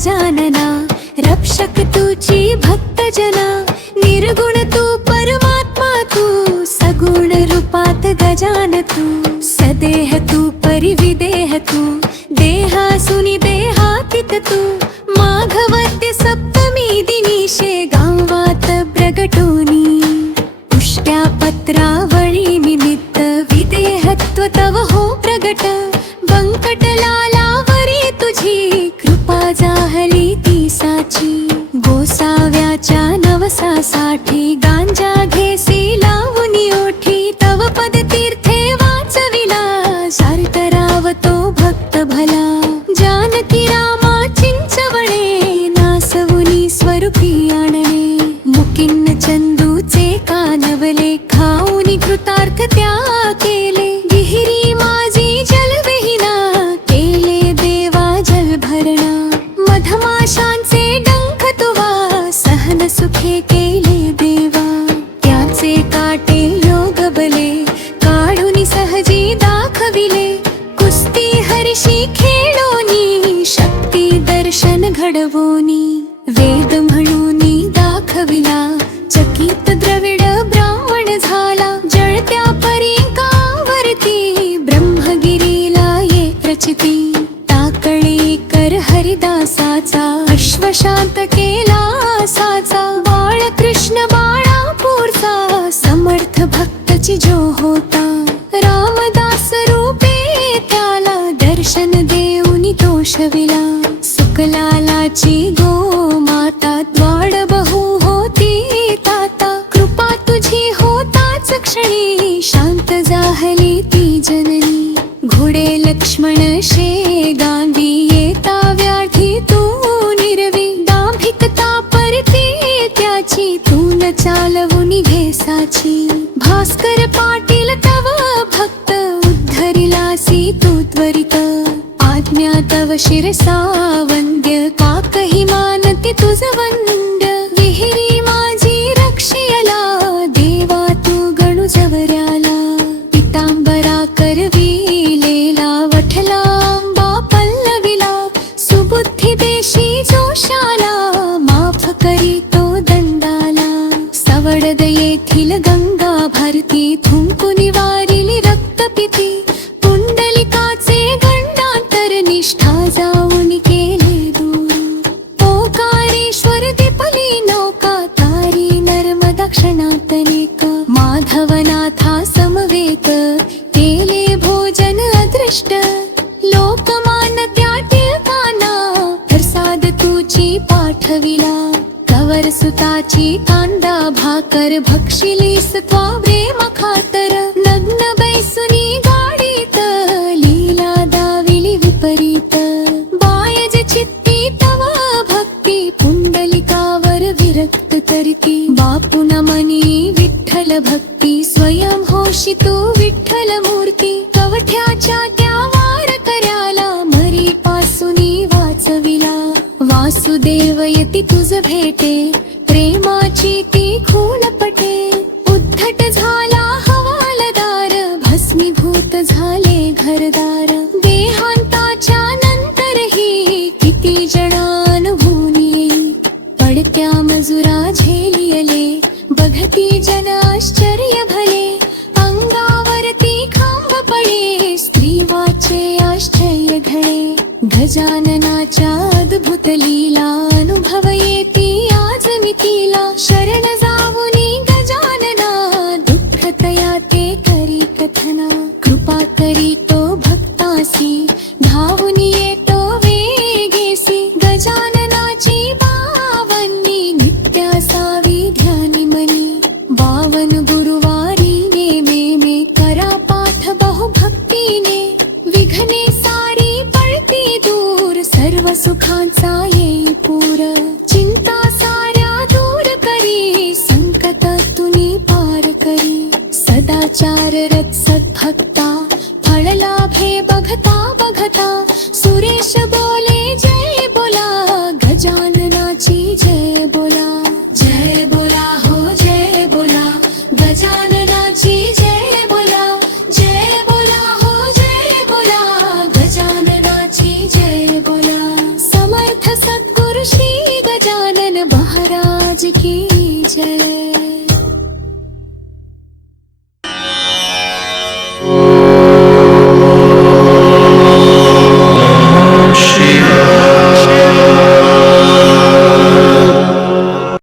गजानना, रक्षक तुझी भक्तजना, निर्गुण तू परमात्मा तू, सगुण रूपात गजान तू, सदेह तू परिविदेह तू, देहासुनी देहातीत तू, माघवद्य सप्तमी दिनीशे गावात प्रगटोनी, पुष्ट्या पत्रावळी निमित्त विदेहत्व तव हो प्रगट, व्यंकटलालावरी तुझी कृपा जाहली ती साची, गोसाव्याच्या नवसासाठी गांजा घेसी लावुनी ओठी, तव पद तीर्थे वाचविला सार्तराव तो भक्त भला, जानकी रामा चिंचवणे नासवुनी स्वरूपी आणणे, मुकिन्न चंदूचे कानवले खाऊनी कृतार्थ त्या केले, गिहिरी माझी जलविहीना केले देवा जलभरणा, मधमाशांचे डंख तुवा सहन सुखे केले देवा, त्याचे काटे योग बले काढूनी सहजी दाखविले, कुस्ती हरशी खेळोनी शक्ती दर्शन घडवोनी, वेद म्हणूनी दाखविला चकित द्रविड ब्राह्मण झाला, जळत्या परीकावरती ब्रह्मगिरीला ये प्रचिती, टाकळी कर हरिदासाचा अश्वशांत केला साचा, बाळकृष्ण बाळापूरचा समर्थ भक्तची जो होता, रामदास रूपे त्याला दर्शन देऊनी तोषविला, सुकलालाची गो माता द्वाड बहु होती ताता, कृपा तुझी होताच क्षणी शांत जाहली ती जननी, घोडे लक्ष्मण शेगांगी येता व्याधी तू निरवी, दांभिकता परती त्याची तू न चालवुनी भेसाची, भास्कर पाटील तव भक्त उद्धरिलासी तू त्वरित, आज्ञा तव शिरसा वंद्य काकही मानती तुझ वंद, विहिरी माझी रक्षियला देवा तू गणु जवऱ्याला, पितांबरा करविलेला वठला आंबा पल्लविला, सुबुद्धी देशी जोशाला माफ करी तो दंडाला, सवडद येथील गंगा भारती थुंकुनी वारिली रक्तपिती, पुंडलिकाचे गंडांतर निष्ठा जाऊन केले दूर, ओंकारेश्वर दिपली नौका तारी नर्मदा क्षणातनेक, माधवनाथा समवेत केले भोजन अदृष्ट, लोकमान त्या टिळकांना प्रसाद तुची पाठविला, कवर सुताची कांदा भाकर भक्षिलीस त्वा प्रेम खातर, नग्न बैसुनी गाडीत लीला दाविली विपरीत, बायज चित्ती तव भक्ती पुंडलिकावर विरक्त करती, बापुन मनी विठ्ठल भक्ती स्वयं होशी तू विठ्ठल मूर्ती, कवठ्याच्या त्या वार कर्याला मरी पासुनी वाचविला, वासुदेव यती तुझ भेटे प्रेमाची ती खूण पटे, उद्धट झाला हवालदार भस्मीभूत झाले घरदार, देहांताच्या नंतरही किती जणानुभूनी, पडत्या मजुरा झेलियले बघती जन आश्चर्य भले, अंगावरती खांब पडे स्त्री वाचे आश्चर्य घडे, गजाननाच्या अद्भुत लीला अनुभव येती आज मितीला, शरण जाऊनी गजानना दुःख तया ते करी कथना, कृपा करी तो भक्तासी धावुनी येतो वेगेसी, गजाननाची बावन्नी नित्य असावी ध्यानी मनी, 52 गुरुवारी नेमे करा पाठ बहु भक्तीने, विघ्ने सारी पळती दूर सर्व सुखांचा येई पूर, चिंता साऱ्या दूर करी संकट तुनी पार करी, सदाचार रत सद्भक्ता फळ लाभे बघता बघता, सुरेश बोले जय बोला गजाननाची जय बोला, जय बोला हो जय बोला गजाननाची जय बोला, जय बोला हो जय बोला गजाननाची जय बोला, समर्थ सद्गुरू की जय.